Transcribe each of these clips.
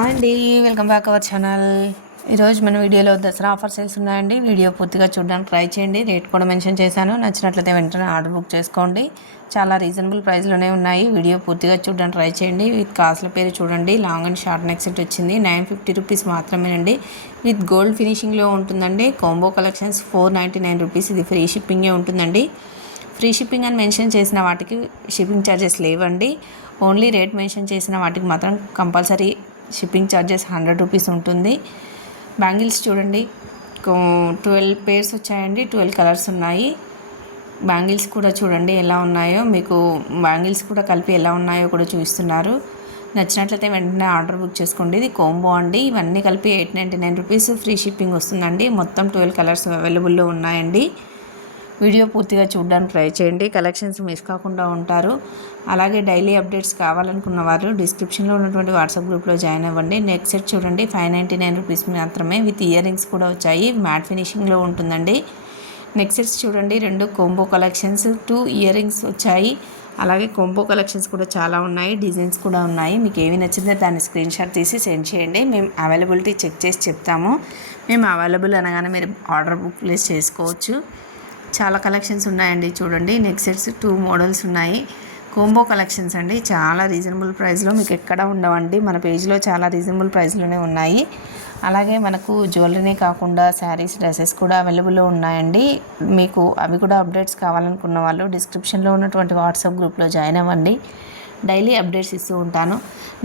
Hi అండి, welcome back our channel. ఈరోజు మన వీడియోలో దసరా ఆఫర్ సేల్స్ ఉన్నాయండి. వీడియో పూర్తిగా చూడడానికి ట్రై చేయండి. రేట్ కూడా మెన్షన్ చేశాను. నచ్చినట్లయితే వెంటనే ఆర్డర్ బుక్ చేసుకోండి. చాలా రీజనబుల్ ప్రైస్లోనే ఉన్నాయి. వీడియో పూర్తిగా చూడడానికి ట్రై చేయండి. విత్ కాస్ట్ల పేరు చూడండి. Long and short neck set వచ్చింది. 950 రూపీస్ మాత్రమేనండి. విత్ గోల్డ్ ఫినిషింగ్లో ఉంటుందండి. Combo collections 499 rupees. ఇది ఫ్రీ షిప్పింగే ఉంటుందండి. ఫ్రీ షిప్పింగ్ అని మెన్షన్ చేసిన వాటికి షిప్పింగ్ ఛార్జెస్ లేవండి. ఓన్లీ రేట్ మెన్షన్ చేసిన వాటికి మాత్రం కంపల్సరీ షిప్పింగ్ ఛార్జెస్ 100 రూపీస్ ఉంటుంది. బ్యాంగిల్స్ చూడండి, 12 పేర్స్ వచ్చాయండి. 12 కలర్స్ ఉన్నాయి. బ్యాంగిల్స్ కూడా చూడండి ఎలా ఉన్నాయో, మీకు బ్యాంగిల్స్ కూడా కలిపి ఎలా ఉన్నాయో కూడా చూపిస్తున్నారు. నచ్చినట్లయితే వెంటనే ఆర్డర్ బుక్ చేసుకోండి. ఇది కాంబో అండి. ఇవన్నీ కలిపి 899 రూపీస్ ఫ్రీ షిప్పింగ్ వస్తుందండి. మొత్తం 12 కలర్స్ అవైలబుల్లో ఉన్నాయండి. వీడియో పూర్తిగా చూడడానికి ట్రై చేయండి. కలెక్షన్స్ మిస్ కాకుండా ఉంటారు. అలాగే డైలీ అప్డేట్స్ కావాలనుకున్న వారు డిస్క్రిప్షన్లో ఉన్నటువంటి వాట్సాప్ గ్రూప్లో జాయిన్ అవ్వండి. నెక్ సెట్ చూడండి, 599 రూపీస్ మాత్రమే. విత్ ఇయర్ రింగ్స్ కూడా వచ్చాయి. మ్యాట్ ఫినిషింగ్లో ఉంటుందండి. నెక్ సెట్స్ చూడండి, 2 కాంబో కలెక్షన్స్, 2 ఇయర్ రింగ్స్ వచ్చాయి. అలాగే కాంబో కలెక్షన్స్ కూడా చాలా ఉన్నాయి. డిజైన్స్ కూడా ఉన్నాయి. మీకు ఏవి నచ్చిందో దాన్ని స్క్రీన్ షాట్ తీసి సెండ్ చేయండి. మేము అవైలబిలిటీ చెక్ చేసి చెప్తాము. మేము అవైలబుల్ అనగానే మీరు ఆర్డర్ బుక్ ప్లేస్ చేసుకోవచ్చు. చాలా కలెక్షన్స్ ఉన్నాయండి. చూడండి, నెక్ సెట్స్ 2 మోడల్స్ ఉన్నాయి. కాంబో కలెక్షన్స్ అండి. చాలా రీజనబుల్ ప్రైస్లో మీకు ఎక్కడ ఉండవండి. మన పేజ్లో చాలా రీజనబుల్ ప్రైస్లోనే ఉన్నాయి. అలాగే మనకు జ్యువెలరీనే కాకుండా శారీస్, డ్రెస్సెస్ కూడా అవైలబుల్లో ఉన్నాయండి. మీకు అవి కూడా అప్డేట్స్ కావాలనుకున్న వాళ్ళు డిస్క్రిప్షన్లో ఉన్నటువంటి వాట్సాప్ గ్రూప్లో జాయిన్ అవ్వండి. డైలీ అప్డేట్స్ ఇస్తూ ఉంటాను.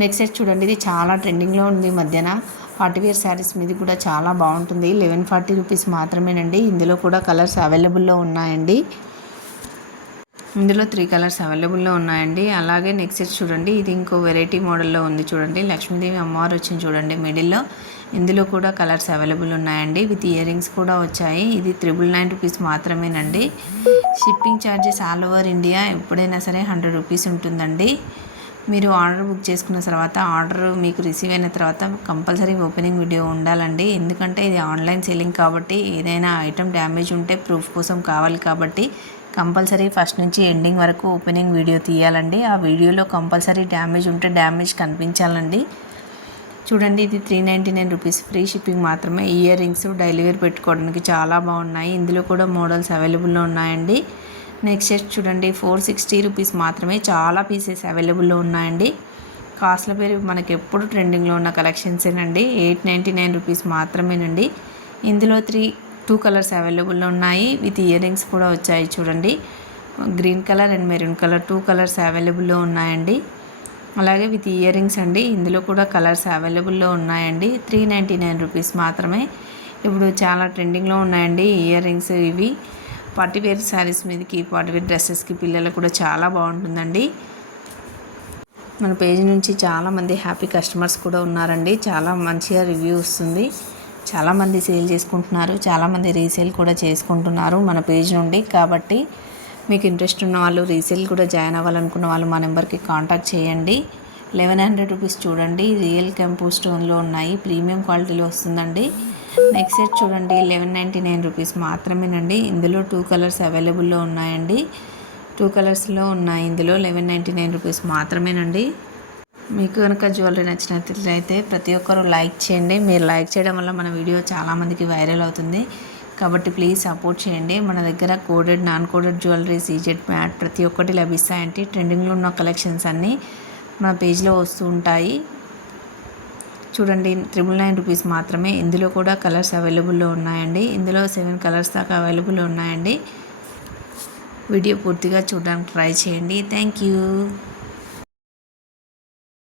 నెక్స్ట్ సెట్ చూడండి, ఇది చాలా ట్రెండింగ్లో ఉంది మధ్యన. పార్టీవేర్ శారీస్ మీద కూడా చాలా బాగుంటుంది. 1140 రూపీస్ మాత్రమేనండి. ఇందులో కూడా కలర్స్ అవైలబుల్లో ఉన్నాయండి. ఇందులో 3 కలర్స్ అవైలబుల్లో ఉన్నాయండి. అలాగే నెక్స్ట్ సెట్ చూడండి, ఇది ఇంకో వెరైటీ మోడల్లో ఉంది. చూడండి, లక్ష్మీదేవి అమ్మవారు వచ్చింది చూడండి మిడిల్లో. ఇందులో కూడా కలర్స్ అవైలబుల్ ఉన్నాయండి. విత్ ఇయర్ రింగ్స్ కూడా వచ్చాయి. ఇది 999 రూపీస్ మాత్రమేనండి. Shipping charges all over India ఎప్పుడైనా సరే 100 రూపీస్ ఉంటుందండి. మీరు ఆర్డర్ బుక్ చేసుకున్న తర్వాత ఆర్డర్ మీకు రిసీవ్ అయిన తర్వాత కంపల్సరీ ఓపెనింగ్ వీడియో ఉండాలండి. ఎందుకంటే ఇది ఆన్లైన్ సెల్లింగ్ కాబట్టి ఏదైనా ఐటెం డ్యామేజ్ ఉంటే ప్రూఫ్ కోసం కావాలి కాబట్టి కంపల్సరీ ఫస్ట్ నుంచి ఎండింగ్ వరకు ఓపెనింగ్ వీడియో తీయాలండి. ఆ వీడియోలో కంపల్సరీ డ్యామేజ్ ఉంటే డ్యామేజ్ కనిపించాలండి. చూడండి, ఇది 399 రూపీస్ ఫ్రీ షిప్పింగ్ మాత్రమే. ఇయర్ రింగ్స్ డైలీ వేర్ పెట్టుకోవడానికి చాలా బాగున్నాయి. ఇందులో కూడా మోడల్స్ అవైలబుల్లో ఉన్నాయండి. నెక్స్ట్ సెట్ చూడండి, 460 రూపీస్ మాత్రమే. చాలా పీసెస్ అవైలబుల్లో ఉన్నాయండి. కాస్ట్ల పేరు మనకి ఎప్పుడు ట్రెండింగ్లో ఉన్న కలెక్షన్సేనండి. 899 రూపీస్ మాత్రమేనండి. ఇందులో 2 కలర్స్ అవైలబుల్లో ఉన్నాయి. విత్ ఇయర్ రింగ్స్ కూడా వచ్చాయి. చూడండి, green colour and maroon colour 2 colours అవైలబుల్లో ఉన్నాయండి. అలాగే విత్ ఇయర్ రింగ్స్ అండి. ఇందులో కూడా కలర్స్ అవైలబుల్లో ఉన్నాయండి. 399 రూపీస్ మాత్రమే. ఇప్పుడు చాలా ట్రెండింగ్లో ఉన్నాయండి ఇయర్ రింగ్స్. ఇవి పార్టీవేర్ శారీస్ మీదకి, పార్టీవేర్ డ్రెస్సెస్కి, పిల్లలకు కూడా చాలా బాగుంటుందండి. మన పేజ్ నుంచి చాలామంది హ్యాపీ కస్టమర్స్ కూడా ఉన్నారండి. చాలా మంచిగా రివ్యూ వస్తుంది. చాలామంది సేల్ చేసుకుంటున్నారు. చాలామంది రీసేల్ కూడా చేసుకుంటున్నారు మన పేజ్ నుండి. కాబట్టి మీకు ఇంట్రెస్ట్ ఉన్న వాళ్ళు, రీసేల్ కూడా జాయిన్ అవ్వాలనుకున్న వాళ్ళు మా నెంబర్కి కాంటాక్ట్ చేయండి. 1100 రూపీస్ చూడండి, రియల్ కెంపు స్టోన్లో ఉన్నాయి. ప్రీమియం క్వాలిటీలో వస్తుందండి. నెక్స్ట్ సెట్ చూడండి, 1199 రూపీస్ మాత్రమేనండి. ఇందులో 2 కలర్స్ అవైలబుల్లో ఉన్నాయండి. 2 కలర్స్లో ఉన్నాయి. ఇందులో 1199 రూపీస్ మాత్రమేనండి. మీకు కనుక జ్యువెలరీ నచ్చినట్లయితే ప్రతి ఒక్కరూ లైక్ చేయండి. మీరు లైక్ చేయడం వల్ల మన వీడియో చాలామందికి వైరల్ అవుతుంది. కాబట్టి ప్లీజ్ సపోర్ట్ చేయండి. మన దగ్గర coded, non coded jewellery, CZ matte ప్రతి ఒక్కటి లభిస్తాయండి. ట్రెండింగ్లో ఉన్న కలెక్షన్స్ అన్నీ మన పేజ్లో వస్తూ ఉంటాయి. చూడండి, 999 రూపీస్ మాత్రమే. ఇందులో కూడా కలర్స్ అవైలబుల్లో ఉన్నాయండి. ఇందులో 7 కలర్స్ దాకా అవైలబుల్ ఉన్నాయండి. వీడియో పూర్తిగా చూడడానికి ట్రై చేయండి. Thank you.